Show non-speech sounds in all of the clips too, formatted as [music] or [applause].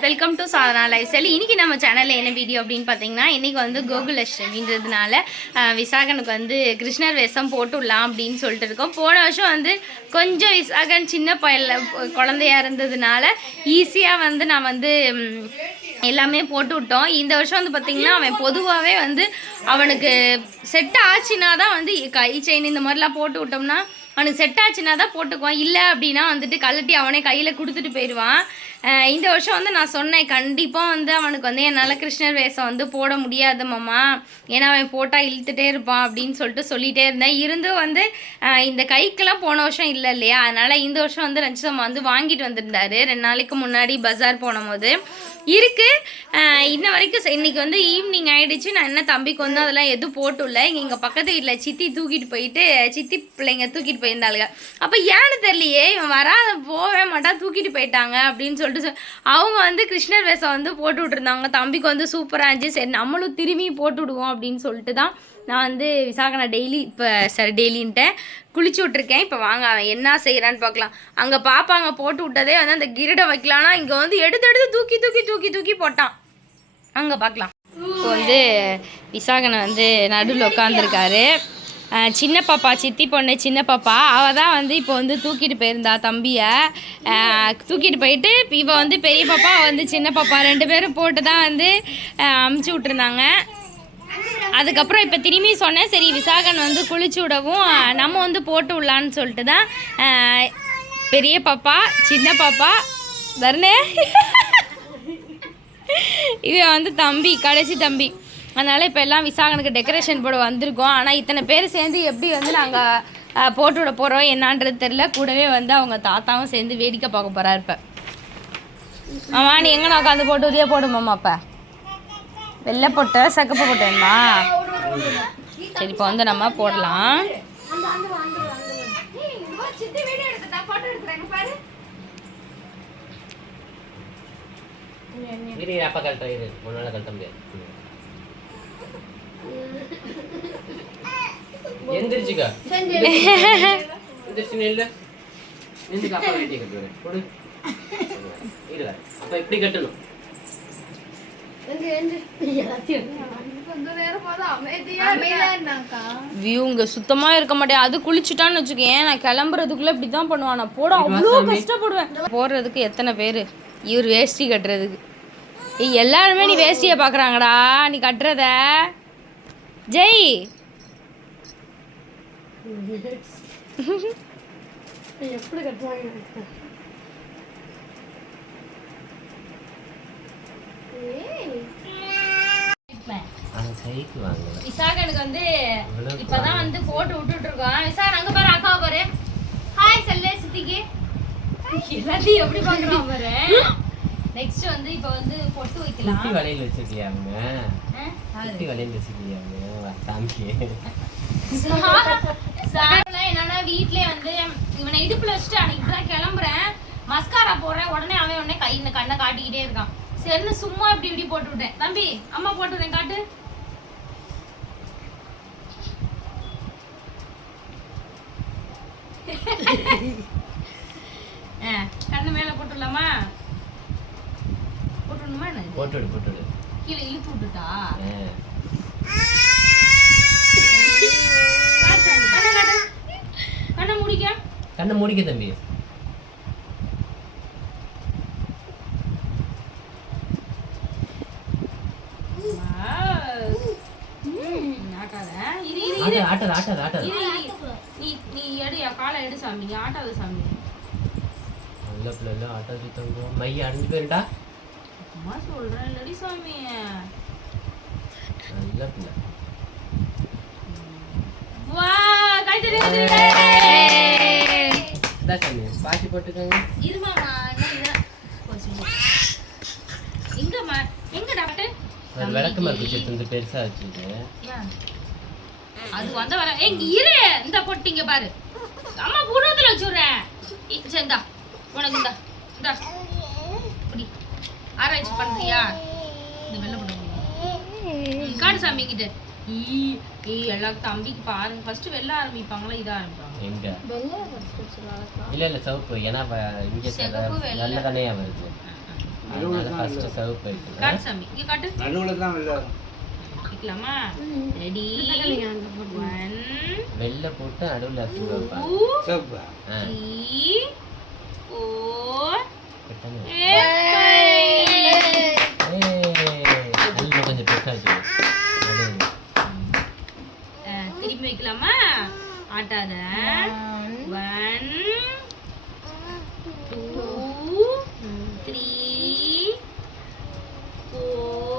Welcome to Sadhana lifestyle இன்றைக்கி நம்ம சேனலில் என்ன வீடியோ அப்படின்னு பார்த்தீங்கன்னா இன்றைக்கி வந்து கோகுலஷ்டமின்றதுனால அஹ், விசாகனுக்கு வந்து கிருஷ்ணர் வேஷம் போட்டுடலாம் அப்படின்னு சொல்லிட்டு இருக்கோம். போன வருஷம் வந்து கொஞ்சம் விசாகன் சின்ன பையல குழந்தையா இருந்ததுனால ஈஸியாக வந்து நான் வந்து எல்லாமே போட்டு விட்டோம் இந்த வருஷம் வந்து பார்த்திங்கன்னா அவன் பொதுவாகவே வந்து அவனுக்கு செட் ஆச்சுன்னா தான் வந்து கை செயின் இந்த மாதிரிலாம் போட்டு விட்டோம்னா அவனுக்கு செட் ஆச்சுன்னா தான் போட்டுக்குவான். இல்லை அப்படின்னா வந்துட்டு கழட்டி அவனே கையில் கொடுத்துட்டு போயிடுவான் இந்த வருஷம் வந்து நான் சொன்னேன் கண்டிப்பாக வந்து அவனுக்கு வந்து என்னால் கிருஷ்ணர் வேஷம் வந்து போட முடியாது மாமா. ஏன்னா அவன் போட்டால் இழுத்துட்டே இருப்பான் அப்படின்னு சொல்லிட்டு சொல்லிகிட்டே இருந்தேன். இருந்தும் வந்து இந்த கைக்கெல்லாம் போன வருஷம் இல்லை இல்லையா? அதனால் இந்த வருஷம் வந்து ரஞ்சிதம்மா வந்து வாங்கிட்டு வந்திருந்தாரு. ரெண்டு நாளைக்கு முன்னாடி பஜார் போன போது இருக்குது இன்ன வரைக்கும் இன்றைக்கி வந்து ஈவினிங் ஆகிடுச்சு நான் என்ன தம்பிக்கு வந்து அதெல்லாம் எதுவும் போட்டுல இங்கே எங்கள் பக்கத்து வீட்டில் சித்தி தூக்கிட்டு போயிட்டு சித்தி பிள்ளைங்க தூக்கிட்டு போயிருந்தாளுங்க. அப்போ ஏன்னு தெரியலையே இவன் வராத போவே மாட்டான் தூக்கிட்டு போயிட்டாங்க அப்படின்னு சொல்லிட்டு சொ- அவங்க வந்து கிருஷ்ணர் வேஷம் வந்து போட்டு விட்ருந்தாங்க தம்பிக்கு வந்து சூப்பராக இருந்துச்சு. சரி நம்மளும் திரும்பி போட்டு விடுவோம் அப்படின்னு சொல்லிட்டு தான் நான் வந்து விசாகனை டெய்லி இப்போ சரி டெய்லின்ட்டேன் குளிச்சு விட்ருக்கேன் இப்போ வாங்க அவன் என்ன செய்கிறான்னு பார்க்கலாம் அங்கே பாப்பாங்க போட்டு விட்டதே வந்து அந்த கிரீடை வைக்கலான்னா இங்கே வந்து எடுத்து எடுத்து தூக்கி தூக்கி தூக்கி தூக்கி போட்டான். அங்கே பார்க்கலாம் இப்போ வந்து விசாகனை வந்து நடுவில் உட்காந்துருக்காரு சின்ன பாப்பா சித்தி பொண்ணு சின்ன பாப்பா. அவள் தான் வந்து இப்போ வந்து தூக்கிட்டு போயிருந்தா தம்பியை. தூக்கிட்டு போயிட்டு இப்போ வந்து பெரிய பாப்பா வந்து சின்ன பாப்பா. ரெண்டு பேரும் போட்டு தான் வந்து அமுச்சு விட்ருந்தாங்க அதுக்கப்புறம் இப்போ திரும்பி சொன்னேன் சரி விசாகன் வந்து குளிச்சு விடவும் நம்ம வந்து போட்டு விடலான்னு சொல்லிட்டு தான். பெரிய பாப்பா சின்ன பாப்பா வரணே. இவன் வந்து தம்பி கடைசி தம்பி. அதனால் இப்போ எல்லாம் விசாகனுக்கு டெக்கரேஷன் போட வந்திருக்கோம். ஆனால் இத்தனை பேர் சேர்ந்து எப்படி வந்து நாங்கள் போட்டு விட போகிறோம் என்னான்றது தெரில கூடவே வந்து அவங்க தாத்தாவும் சேர்ந்து வேடிக்கை பார்க்க போகிறா இப்போ. ஆமா நீ எங்கே நான் உட்காந்து போட்டு உரிய போடுமாம்மா அப்போ. வெள்ளை போட்ட சகப்பு போட்ட வேணுமா? சரி இப்போ வந்து நம்ம போடலாம். எந்திரிச்சுக்கா. எந்திரிச்சு எந்திரிச்சு அப்பா கட்டுவேன். இப்படி கட்டணும். வியூ இங்கே சுத்தமாக இருக்க மாட்டேன் அது குளிச்சுட்டான்னு வச்சுக்கேன் நான் கிளம்புறதுக்குள்ளே இப்படி தான் பண்ணுவான். நான் போட அவ்வளோ கஷ்டப்படுவேன். போடுறதுக்கு எத்தனை பேர்? இவர் வேஷ்டி கட்டுறதுக்கு. ஏய் எல்லாருமே நீ வேஷ்டியை பார்க்குறாங்கடா நீ கட்டுறத. ஜெய். [laughs] அவன் கைக்கு விசாகனுக்கு வந்து இப்பதான் வந்து போட்டு விட்டுட்டு இருக்கோம் விசாகன் அங்க பாரு அக்கா பாரு. ஹாய் செல்லே சித்திக்கு. எல்லாத்தையும் எப்படி பாக்குறான் பாரு. நெக்ஸ்ட் வந்து இப்ப வந்து பொட்டு வைக்கலாம். குட்டி சாமிக்கு. என்னன்னா வீட்லயே வந்து இவனை இடுப்புல வச்சுட்டு அன்னைக்கு தான் கிளம்புறேன். மஸ்காரா போடுறேன். உடனே அவன் உடனே கை கண்ணை காட்டிக்கிட்டே இருக்கான். சரின்னு சும்மா இப்படி இப்படி போட்டு விட்டேன். தம்பி அம்மா போட்டு விட்டேன் காட்டு. [laughs] ஆ, கண்ணு மேல போட்டுடலாமா போட்டுடணுமா என்ன? போட்டுடு போட்டுடு கீழே இழுத்து விட்டுட்டா. கண்ணை முடிக்க. கண்ணை மூடிக்க தம்பி ஆட்டாத. ஆட்டாது ஆட்டாது ஆட்டாது. இரு. நீ நீ எடு என் காலை எடு சாமி. நீ ஆட்டாத சாமி. நல்ல பிள்ளை ஆட்டாது தங்கம். மைய அடைஞ்சு போயிருண்டா அம்மா சொல்றேன் இல்லடி சாமி. நல்ல பிள்ளை. வா சாமி பாசி போட்டுக்கோங்க. இருமாமா. எங்கம்மா எங்க டாக்டர் ஒரு விளக்கு வந்து பெருசா வச்சுட்டு? அது வந்த வர ஏய் இங்க இரு. இந்த பொட்டிங்க பாரு. அம்மா புருவத்துல வச்சுடுறேன். இந்தா. உனக்கு இந்தா. இந்தா. இப்படி. ஆராய்ச்சி பண்றியா? இந்த வெள்ளை போட்டு காடு சாமி கிட்ட. ஈ ஈ எல்லாம் தம்பிக்கு பாருங்க ஃபர்ஸ்ட் வெள்ள ஆரம்பிப்பாங்களா இதா ஆரம்பிப்பாங்க எங்க? இல்ல இல்ல சிவப்பு. ஏன்னா வ- இங்க சிவப்பு, வெள்ளை. நல்ல தானே வருது அதனால ஃபர்ஸ்ட் சர்வ் போயிட்டு காட்டு சாமி. இங்க காட்டு. நடுவில் தான் வெளில வைக்கலாமா ரெடி ஒன் வெள்ளை போட்டு நடுவில் த்ரீ ஃபோர் கொஞ்சம் பெருசாக திரும்பி வைக்கலாமா? ஆட்டாத. ஒன் டூ த்ரீ ஃபோர்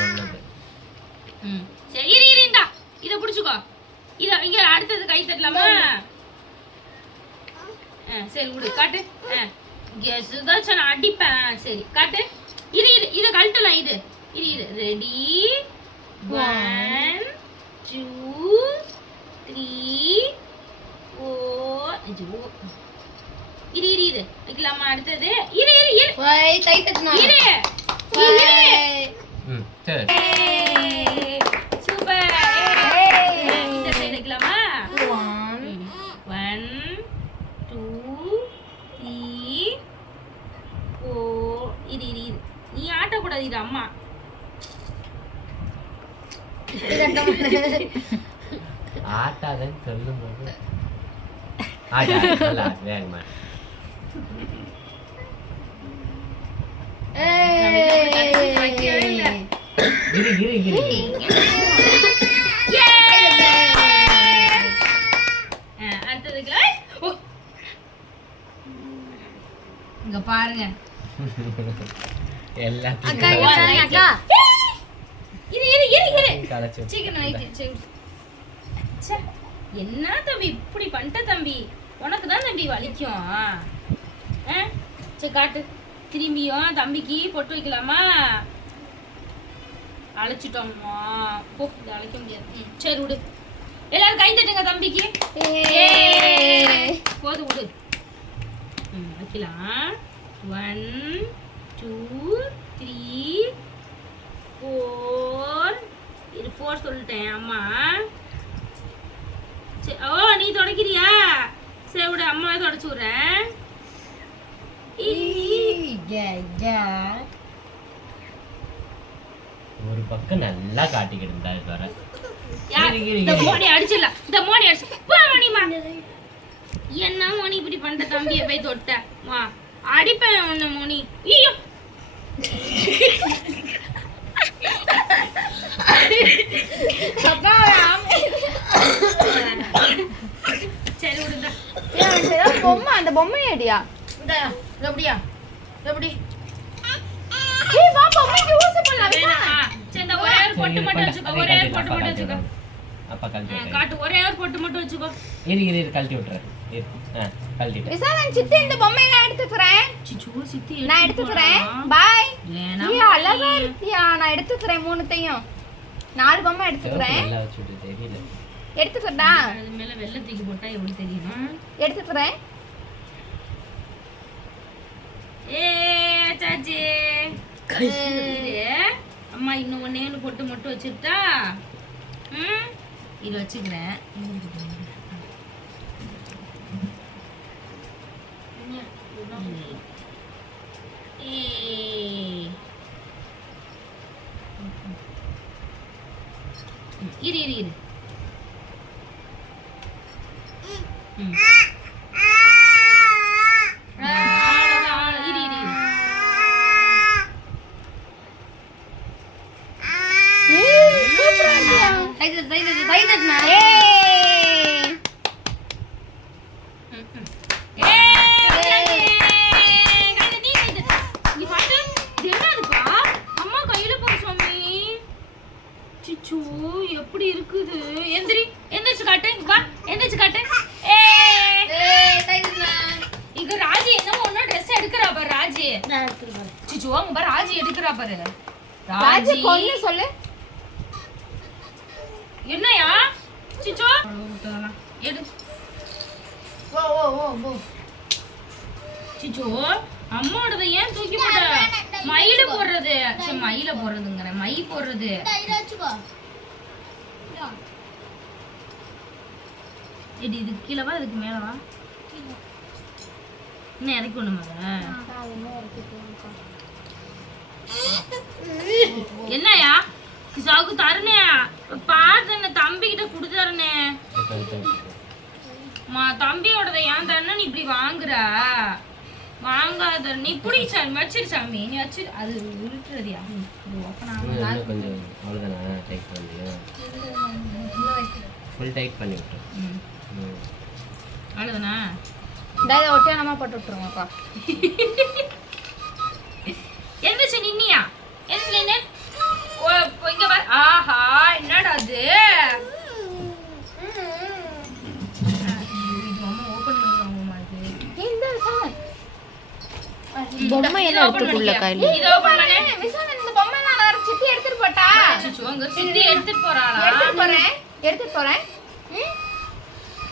நல்லது. ம். சரி இரு இரு இந்தா. இதை பிடிச்சிக்கோ. இதை இங்க அடுத்தது கை தட்டலாமா? சரி விடு. காட்டு. நான் அடிப்பேன். சரி காட்டு. இரு இரு இதை கழட்டலாம் இது இரு இரு. Ready one two three four அஞ்சு இரு இரு இரு. வைக்கலாமா? அடுத்தது. இரு இரு இரு. இரு. இரு ம் சரி. சூப்பர். இந்த சைடு வைக்கலாமா? டூ இரு இரு இரு. நீ இது அம்மா. ஆட்டாதன்னு சொல்லும்போது. ஆட்டா நல்லா ஆட்டு, வேகமா இரு இரு இரு இங்க பாருங்க. எல்லாத்தையும் இரு இரு இரு இரு சீக்கிரம் நைட்டு ச்சே, என்ன தம்பி இப்படி பண்ணிட்ட தம்பி உனக்கு தான் தம்பி வலிக்கும் சரி காட்டு திரும்பியும் தம்பிக்கு பொட்டு வைக்கலாமா? அழைச்சிட்டோம்மா. போ இதை அழைக்க முடியாது. ம், சரி விடு. எல்லாரும் கை தட்டுங்க தம்பிக்கு. போதும் விடு. வைக்கலாம். ஒன் டூ த்ரீ ஃபோர் இது ஃபோர் சொல்லிட்டேன் அம்மா. சரி ஓ நீ தொடக்கிறியா? சரி விடு அம்மா தொடச்சு விட்றேன். ஒரு பக்கம் நல்லா காட்டிக்கிட்டு இருந்தா இது வர இந்த. மோனி அடிச்சிடலாம் இந்த மோனி அடிச்சு. என்ன மோனி இப்படி பண்ணிட்ட தம்பியை போய் தொட்ட. வா. அடிப்பேன் உன்னை மோனி. ஐயோ. சரி விடுங்க பொம்மை அந்த பொம்மை அடியா இந்த எப்படியா எப்படி? ஏய் வா பொம்மைக்கு ஊசி பண்ணலாம் வேணாமா சரி இந்த ஒரே ஒரு பொட்டு மட்டும் வச்சுக்கோ ஒரே ஒரு பொட்டு மட்டும் வச்சுக்கோ. அப்பா கழட்டி. காட்டு ஒரே ஒரு பொட்டு மட்டும் வச்சுக்கோ. இரு இரு இரு கழட்டி விட்டுறேன். இரு ஆ கழட்டிட்டேன். விசாலன் சித்தி இந்த பொம்மையை நான் எடுத்துக்கிறேன். சிச்சு சித்தி நான் எடுத்துக்கிறேன். பாய். ஏய் அழகா இருக்கியா? நான் எடுத்துக்கிறேன் மூணுத்தையும். நாலு பொம்மை எடுத்துக்கிறேன். எடுத்துக்கிறடா அது மேல வெள்ளை தூக்கி போட்டா எப்படி தெரியும்? எடுத்துக்கிறேன். ஏ சாச்சி அம்மா இன்னும் ஒன்னே ஒன்று பொட்டு மட்டும் வச்சுட்டா? ம்? இது வச்சுக்கிறேன். இரு இரு இரு. ம். அவ்வளவுதான், அவ்வளவு- இரு இரு இரு ஏய் சூப்பரா இருக்கியா ஏய் வந்தாச்சு. கையில நீ கையில. இங்க பாரு. இது என்னதுப்பா? அம்மா கையில பாரு சாமி. சிச்சோ, எப்படி இருக்குது எந்திரி எந்திரிச்சு காட்டு இங்க வா எந்திரிச்சு காட்டு ஏய். இங்க ராஜி என்னமோ ஒன்னும் ட்ரெஸ் எடுக்கிறா பாரு ராஜி சிச்சோ அங்க பாரு ராஜி எடுக்கிறா பாரு பொண்ணு சொல்லு? என்னையா? சிச்சோ. எடு. ஓ ஓ ஓ ஓ சிச்சோ அம்மாவோடத ஏன் தூக்கி போட்ட? மயில போடுறது. சரி மயில போடுறதுங்கிறேன். மை போடுறது. இது இது கீழே வா இதுக்கு மேல வா. இன்னும் இறக்கி ஒண்ணுமா என்னயா சாகு தருணே பார்த்து என்ன தம்பி கிட்ட கொடுத்தாருனே மா தம்பியோடத ஏன் தரணும் நீ இப்படி வாங்குற? வாங்காத. நீ பிடி சாமி வச்சிரு சாமி. நீ வச்சிரு. அது உருட்டுறதியா? ஃபுல் டைட் பண்ணி. விட்டு. அவ்வளோதானா இந்த இதை ஒட்டியானமா போட்டு விட்டுருங்கப்பா [laughs] எந்திரிச்சு நின்னியா எந்திரிச்சு நின்னு ஓ இப்போ இங்க வர ஆஹா என்னடா அது ஓப்பன் பண்ணுவாங்கம்மா இது இந்த விசாலன் பொம்மை எல்லாம் எடுத்துக்குள்ள கையில இத ஓபன் பண்ணு விசாலன் இந்த பொம்மை நான் வேற சித்தி எடுத்துட்டு போறேன். எடுத்துட்டு போறேன். ம்?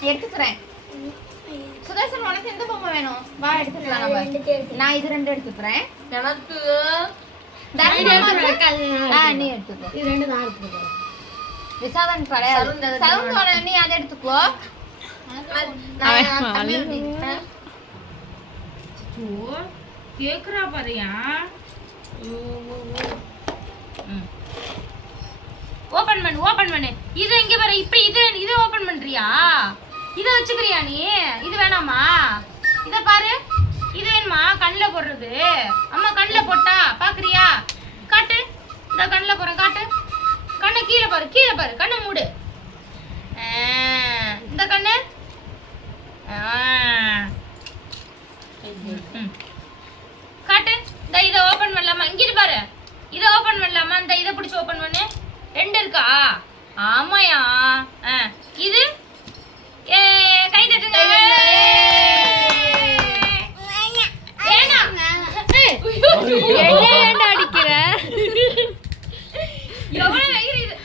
எடுத்துக்கிறேன் சுதர்சன் உனக்கு எந்த பொம்மை வேணும்? வா எடுத்துக்கலாம் நம்ம. நான் இது ரெண்டு எடுத்துக்கிறேன் எனக்கு ஆ நீ எடுத்துக்கோ இது ரெண்டு நான் எடுத்துக்கிறேன் விசாலன் கிடையாது சவுந்தோட நீ அதை எடுத்துக்கோ. நான் தம்பி கேக்குறா பாருயா. ஓபன் பண்ணு ஓபன் பண்ணு. இது இங்க பாரு இப்படி இது இது ஓபன் பண்றியா? இதை வச்சுக்கிறியா நீ? இது வேணாமா? இத பாரு. இது வேணுமா? கண்ணில் போடுறது. அம்மா கண்ணில் போட்டா பாக்குறியா? காட்டு. இந்த கண்ணில் போறேன் காட்டு. கண்ணை கீழே பாரு கீழே பாரு. கண்ணை மூடு. இந்த கண்ணு. ஆ. காட்டு. இந்த இதை ஓபன் பண்ணலாமா? இங்கிட்டு பாரு. இதை ஓபன் பண்ணலாமா? இந்த இதை பிடிச்சி ஓபன் பண்ணு. ரெண்டு இருக்கா? ஆமாயா. ஆ, இது? ஏ கை தட்டுங்க. அடிக்கிற? எவ்வளவு இது?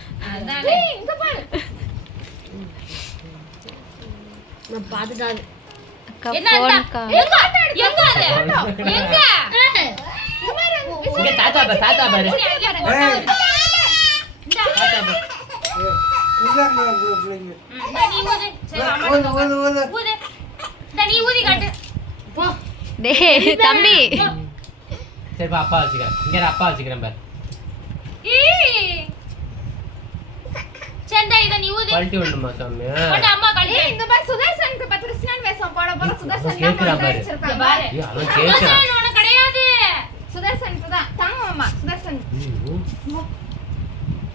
எங்க எங்க அது? எங்க தாத்தா பாரு தாத்தா பாரு சரி. தாத்தா பாரு. சரி, தம்பி சரிப்பா அப்பா வச்சுக்கிறேன் இங்க அப்பா வச்சுக்கிறேன் பாரு ஈ. சரி, இந்தா இதை நீ ஊதி பல்ட்டி விடணுமா சாமி கொண்டு அம்மா கழட்டு. இந்த பாரு சுதர்சனுக்கு பத்து கிருஷ்ணன் வேஷம் போட போற சுதர்சன். சுதர்சனுக்கு தான் தாங்க மாமா சுதர்சன்.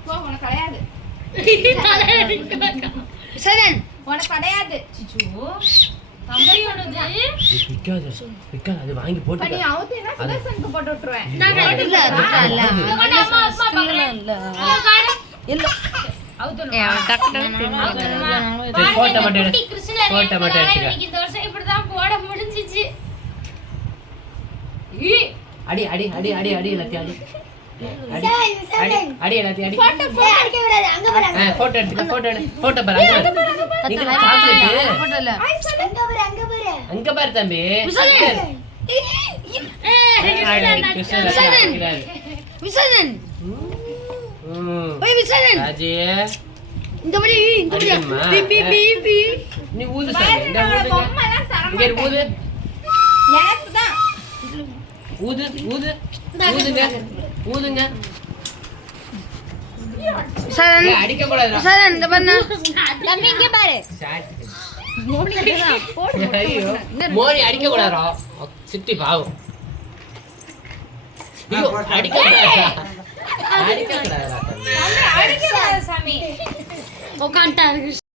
போ உனக்கு கிடையாது உனக்கு வாங்கி நீ போட்டு சுதர்சனுக்கு விட்டுருவேன் மட்டும் மட்டும் இந்த வருஷம் இப்படிதான் போட முடிஞ்சிச்சு. அடி அடி அடி அடி அடி எல்லாத்தையும் அடி. அடி எல்லாத்தையும் அடி. Photo எடுத்துக்க எடு. photo பாரு அங்க பாரு. அங்க பாரு தம்பி. கிருஷ்ணர் அடிக்கிறாரு. ம். ராஜி. இந்த ஊதுங்க பொம்மை எல்லாம் தர இங்க ஊது. எனக்கு ஊது ஊது ஊதுங்க ஊதுங்க. ஏய், அடிக்க கூடாதுடா தம்பி இங்க பாரு. ஐயோ மோனி அடிக்க கூடாதா சிட்டி பாவம். ஐயோ அடிக்க கூடாதா அடிக்க கூடாதா தம்பி. அடிக்க கூடாது சாமி